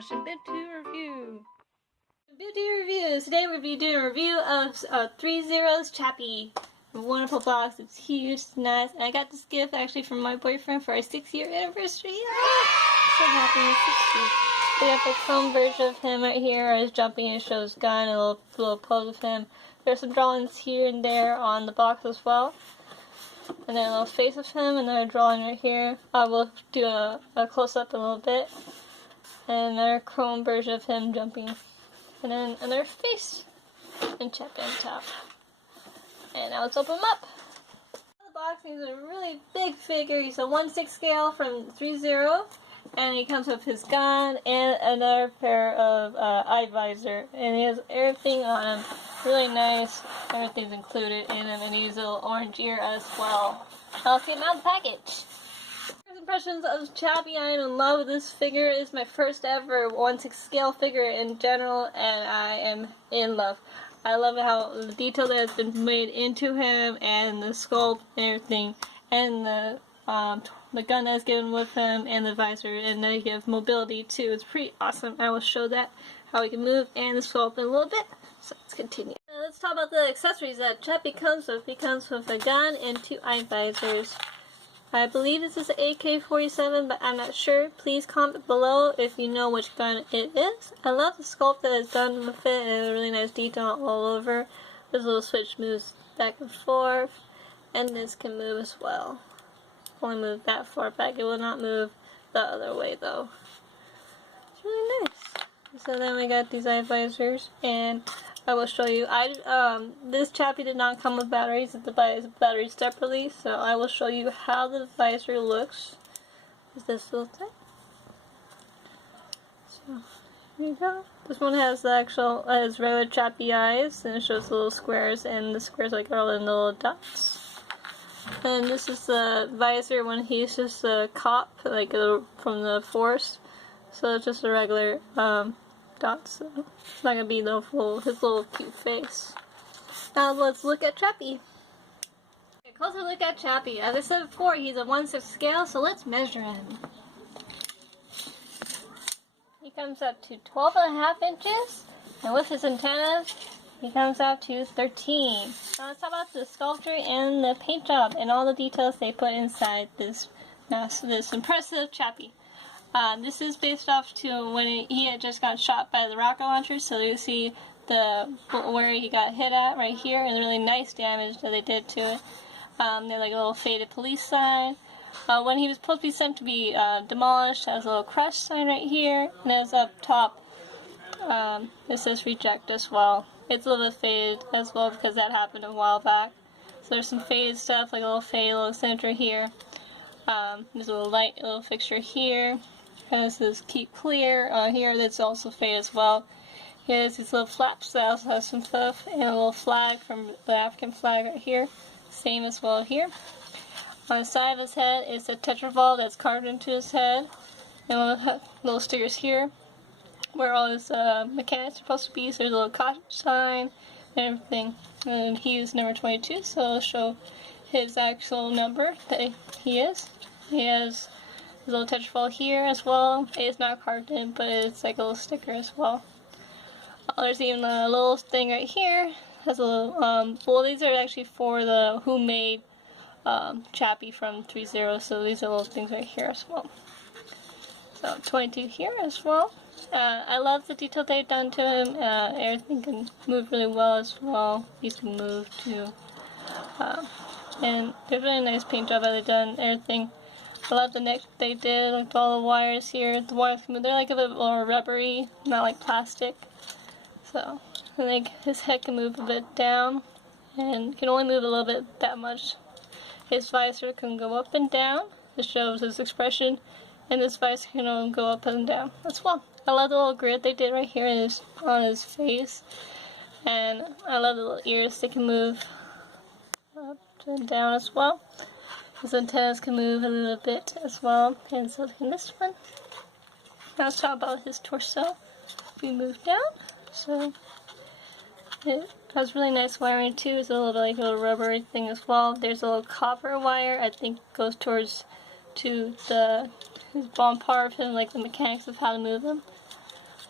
watching BibTube Review. BibTube Reviews. Today we'll be doing a review of 3Zero's Chappy. A wonderful box. It's huge, it's nice. And I got this gift actually from my boyfriend for our 6-year anniversary. So happy he's 60. We have a chrome version of him right here. He's jumping and shows gun and a little pose of him. There's some drawings here and there on the box as well. And then a little face of him, and then a drawing right here. I will do a close-up in a little bit. And another chrome version of him jumping. And then another face and Chappy on top. And now let's open him up. The box is a really big figure. He's a 1/6 scale from 3Zero. And he comes with his gun and another pair of eye visor. And he has everything on him. Really nice. Everything's included in him. And he has a little orange ear as well. Now let's get him out of the package. First impressions of Chappy. I am in love with this figure. It's my first ever 1/6 scale figure in general. And I am in love. I love how the detail that has been made into him. And the sculpt and everything. And the gun that's given with him, and the visor, and they give mobility too. It's pretty awesome. I will show that, how he can move, and the sculpt in a little bit. So let's continue. Let's talk about the accessories that Chappy comes with. He comes with a gun and 2 eye visors. I believe this is an AK-47, but I'm not sure. Please comment below if you know which gun it is. I love the sculpt that is done with it, and a really nice detail all over. This little switch moves back and forth, and this can move as well. Only move that far back. It will not move the other way though. It's really nice. So then we got these eye visors, and I will show you. This Chappy did not come with batteries. It buys batteries separately. So I will show you how the visor looks. Is this little thing? So here you go. This one has the actual regular Chappy eyes, and it shows the little squares, and the squares like are in the little dots. And this is the visor when he's just a cop, like from the force. So it's just a regular dots. So it's not gonna be the full his little cute face. Now let's look at Chappy. Okay, closer look at Chappy. As I said before, he's a 1/6 scale, so let's measure him. He comes up to 12.5 inches, and with his antennas, he comes out to 13. Now let's talk about the sculpture and the paint job and all the details they put inside this impressive Chappy. This is based off to when he had just got shot by the rocket launcher, so you see where he got hit at right here, and the really nice damage that they did to it. They're like a little faded police sign. When he was supposed to be sent to be demolished, has a little crush sign right here, and as up top, it says reject as well. It's a little bit faded as well because that happened a while back. So there's some faded stuff, like a little faded little center here. There's a little light little fixture here. And this is keep clear here. That's also faded as well. Here's these little flaps that also have some stuff, and a little flag from the African flag right here. Same as well here. On the side of his head is a tetraval that's carved into his head, and little stickers here where all his mechanics are supposed to be. So there's a little caution sign and everything. And he is number 22, so I'll show his actual number that he is. He has his little tetrafold here as well. It's not carved in, but it's like a little sticker as well. There's even a little thing right here. Has a little, well, these are actually for the who made Chappy from 3Zero, so these are little things right here as well. So 22 here as well. I love the detail they've done to him. Everything can move really well as well. These can move too. And there's really nice paint job that they've done. Everything. I love the neck they did with all the wires here. The wires can move. They're like a bit more rubbery, not like plastic. So I think his head can move a bit down, and can only move a little bit that much. His visor can go up and down. This shows his expression. And this visor can go up and down as well. I love the little grid they did right here on his face. And I love the little ears. They can move up and down as well. His antennas can move a little bit as well. And so can this one. Now let's talk about his torso. We move down. So it has really nice wiring too. It's a little like a little rubbery thing as well. There's a little copper wire. I think goes towards to his bottom part of him, like the mechanics of how to move them.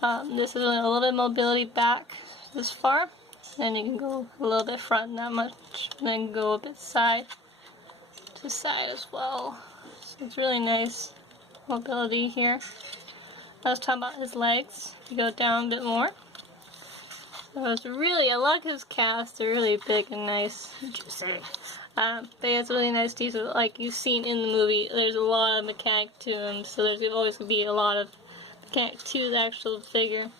This is a little bit of mobility back this far, and you can go a little bit front, not much, and then go a bit side to side as well. So it's really nice mobility here. I was talking about his legs. You go down a bit more. So it's really, I like his calves. They're really big and nice and juicy. They have really nice detail, like you've seen in the movie. There's a lot of mechanic to him, so there's always going to be a lot of mechanic to the actual figure.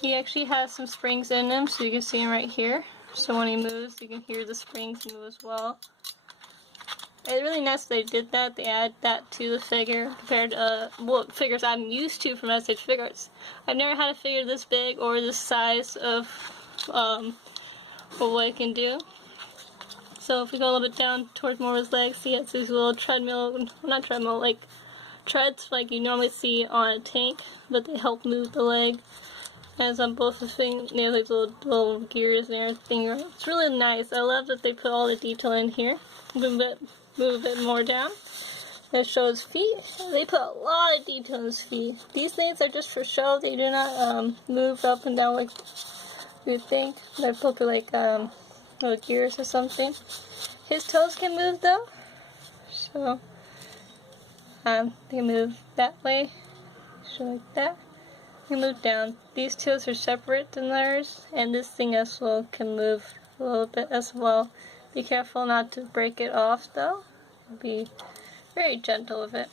He actually has some springs in him, so you can see him right here. So when he moves, you can hear the springs move as well. It's really nice they did that. They added that to the figure compared to what figures I'm used to from SH Figuarts. I've never had a figure this big or this size of what it can do. So if we go a little bit down towards more of his legs, he has these little treadmill, not treadmill, like treads like you normally see on a tank, but they help move the leg. And on both the things, they have like little gears and everything. It's really nice. I love that they put all the detail in here. Move a bit more down. And show his feet. They put a lot of detail in his feet. These things are just for show. They do not move up and down like you would think. They're probably like little gears or something. His toes can move though. So they move that way. So like that. They move down. These toes are separate than theirs, and this thing as well can move a little bit as well. Be careful not to break it off though. Be very gentle with it.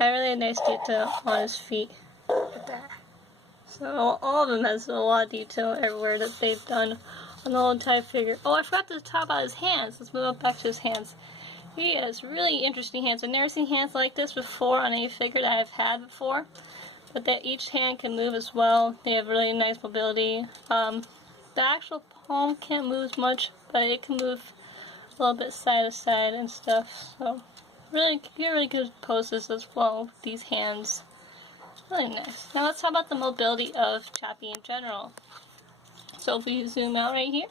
I really have nice detail on his feet. Look at that. So all of them has a lot of detail everywhere that they've done on the whole entire figure. Oh, I forgot to talk about his hands. Let's move up back to his hands. He has really interesting hands. I've never seen hands like this before on any figure that I've had before. But that each hand can move as well. They have really nice mobility. The actual palm can't move as much, but it can move a little bit side to side and stuff. So really good poses as well with these hands. Really nice. Now let's talk about the mobility of Chappie in general. So if we zoom out right here,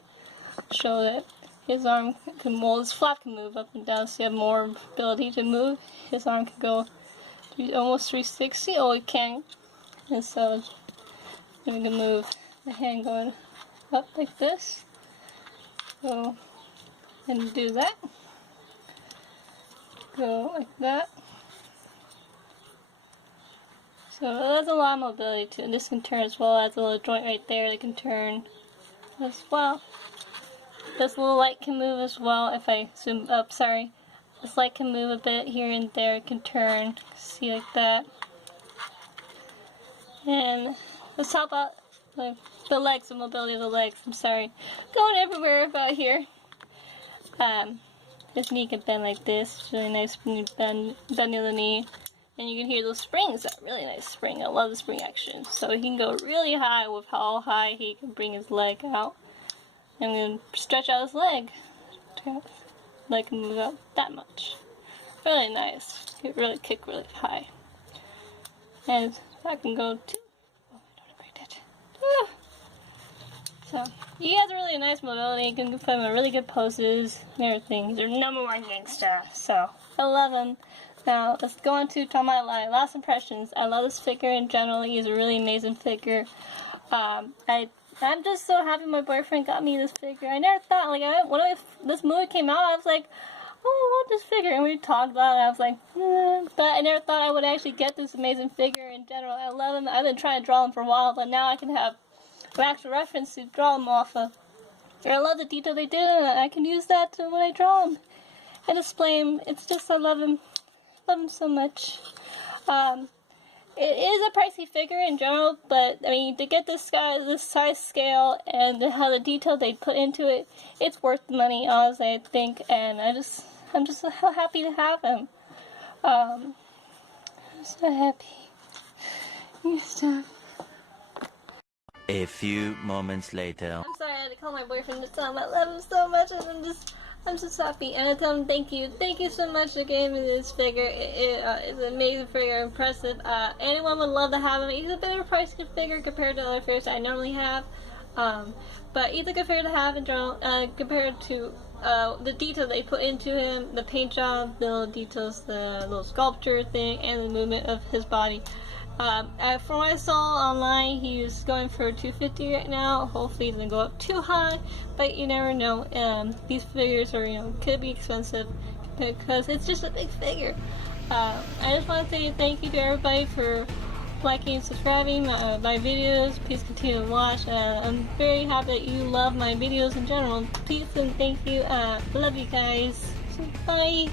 show that his arm can, well, his flap can move up and down, so you have more ability to move. His arm can go almost 360. Oh, it can. And so we can move the hand going up like this. So, and do that. Go like that. So there's a lot of mobility to it. This can turn as well. That's a little joint right there that can turn as well. This little light can move as well. If I zoom up, sorry. This light can move a bit here and there. It can turn. See, like that. And let's talk about the legs, the mobility of the legs. I'm sorry. Going everywhere about here. His knee can bend like this. It's really nice when you bend the knee. And you can hear those springs. That really nice spring. I love the spring action. So he can go really high with how high he can bring his leg out. And then stretch out his leg. Leg can move out that much. Really nice. He really kick really high. And I can go too. Oh, I don't break that. Ah. So he has really nice mobility. He can put him in really good poses and everything. He's our #1 gangsta. So I love him. Now let's go on to talk about my last impressions. I love this figure in general. He's a really amazing figure. I'm just so happy my boyfriend got me this figure. I never thought, like, when this movie came out, I was like, oh, I want this figure. And we talked about it. I was like, but I never thought I would actually get this amazing figure in general. I love him. I've been trying to draw him for a while, but now I can have an actual reference to draw him off of. And I love the detail they did, and I can use that when I draw him and display him. It's just, I love him. Love him so much. It is a pricey figure in general, but I mean, to get this size scale and how the detail they put into it, it's worth the money, honestly, I think. And I'm just so happy to have him. I'm so happy. A few moments later. I'm sorry I had to call my boyfriend to tell him I love him so much, and I'm just happy, and I tell him thank you so much for giving me this figure. It's an amazing figure, impressive. Anyone would love to have him. He's a bit of a pricey figure compared to other figures I normally have, but he's a good figure to have in general. Compared to the detail they put into him, the paint job, the little details, the little sculpture thing, and the movement of his body. From what I saw online, he's going for 250 right now. Hopefully, he doesn't go up too high, but you never know. These figures are, could be expensive because it's just a big figure. I just want to say thank you to everybody for liking and subscribing my videos. Please continue to watch. I'm very happy that you love my videos in general. Please and thank you. Love you guys. Bye.